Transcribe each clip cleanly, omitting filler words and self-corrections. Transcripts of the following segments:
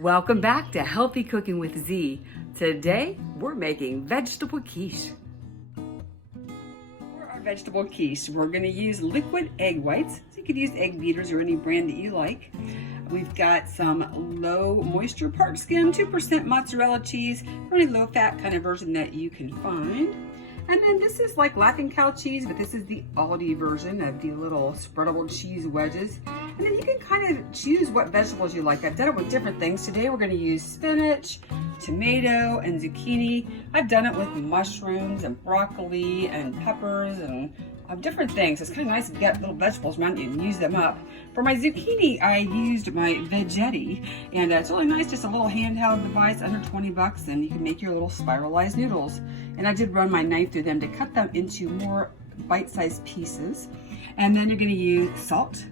Welcome back to Healthy Cooking with Z. Today, we're making vegetable quiche. For our vegetable quiche, we're going to use liquid egg whites. So you could use egg beaters or any brand that you like. We've got some low moisture part skim, 2% mozzarella cheese, pretty low fat kind of version that you can find. And then this is like Laughing Cow cheese, but this is the Aldi version of the little spreadable cheese wedges. And then you can kind of choose what vegetables you like. I've done it with different things. Today we're going to use spinach, tomato, and zucchini. I've done it with mushrooms and broccoli and peppers and different things. It's kind of nice to get little vegetables around you and use them up. For my zucchini, I used my Veggie, and it's really nice, just a little handheld device, under 20 bucks, and you can make your little spiralized noodles. And I did run my knife through them to cut them into more bite-sized pieces. And then you're going to use salt,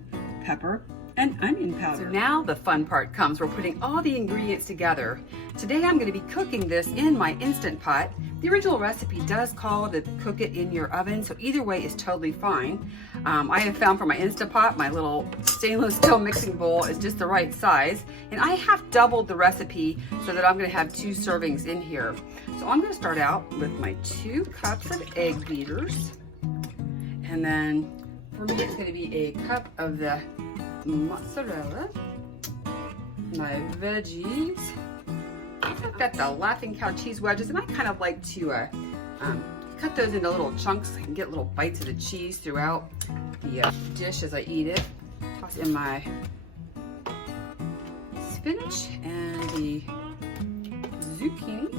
pepper, and onion powder. So now the fun part comes. We're putting all the ingredients together. Today I'm going to be cooking this in my Instant Pot. The original recipe does call to cook it in your oven, so either way is totally fine. I have found for my Instant Pot, my little stainless steel mixing bowl is just the right size, and I have doubled the recipe so that I'm going to have 2 servings in here. So I'm going to start out with my 2 cups of egg beaters, and then for me it's going to be a cup of the mozzarella, my veggies. I've got the Laughing Cow cheese wedges, and I kind of like to cut those into little chunks so I can get little bites of the cheese throughout the dish as I eat it. Toss in my spinach and the zucchini.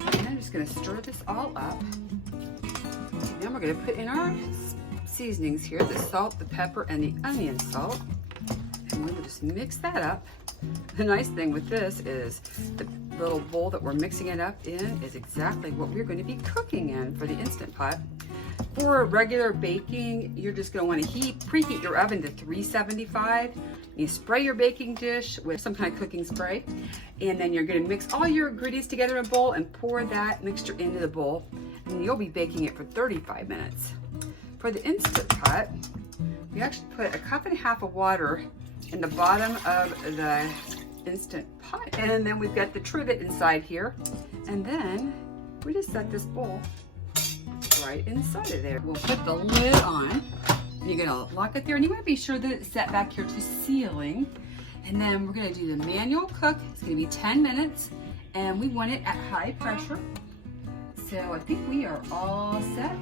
And I'm just going to stir this all up. And then we're going to put in our seasonings here, the salt, the pepper, and the onion salt. And we're going to just mix that up. The nice thing with this is the little bowl that we're mixing it up in is exactly what we're going to be cooking in for the Instant Pot. For regular baking, you're just going to want to preheat your oven to 375. You spray your baking dish with some kind of cooking spray, and then you're going to mix all your ingredients together in a bowl and pour that mixture into the bowl, and you'll be baking it for 35 minutes. For the Instant Pot, we actually put a 1.5 cups of water in the bottom of the Instant Pot, and then we've got the trivet inside here, and then we just set this bowl right inside of there. We'll put the lid on. You're gonna lock it there, and you want to be sure that it's set back here to ceiling. And then we're gonna do the manual cook. It's gonna be 10 minutes, and we want it at high pressure. So I think we are all set.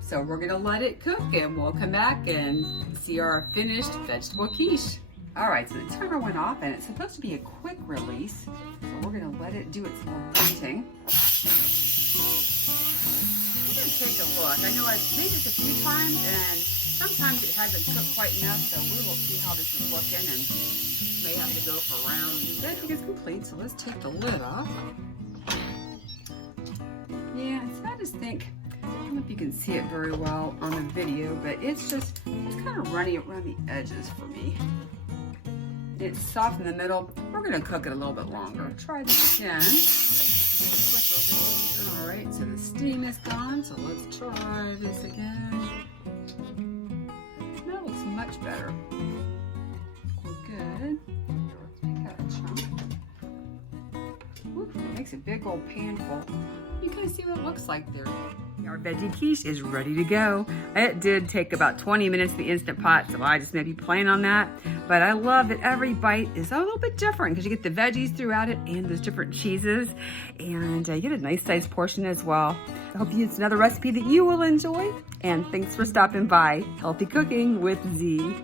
So we're gonna let it cook, and we'll come back and see our finished vegetable quiche. All right, so the timer went off, and it's supposed to be a quick release. So we're gonna let it do its little venting. I'm gonna take a look. I know I've made this a few times, and sometimes it hasn't cooked quite enough, so we will see how this is looking, and may have to go for rounds. I think it's complete, so let's take the lid off. Yeah, so I just think, I don't know if you can see it very well on the video, but it's kind of runny around the edges for me. It's soft in the middle. We're gonna cook it a little bit longer. Try this again. All right, so the steam is gone, so let's try this again. That looks much better. Good. Let's make out a chunk. Ooh, it makes a big old pan full. You can see what it looks like there. Our veggie quiche is ready to go. It did take about 20 minutes in the Instant Pot, so I just maybe plan on that. But I love that every bite is a little bit different because you get the veggies throughout it and those different cheeses, and you get a nice sized portion as well. I hope it's another recipe that you will enjoy, and thanks for stopping by. Healthy Cooking with Z.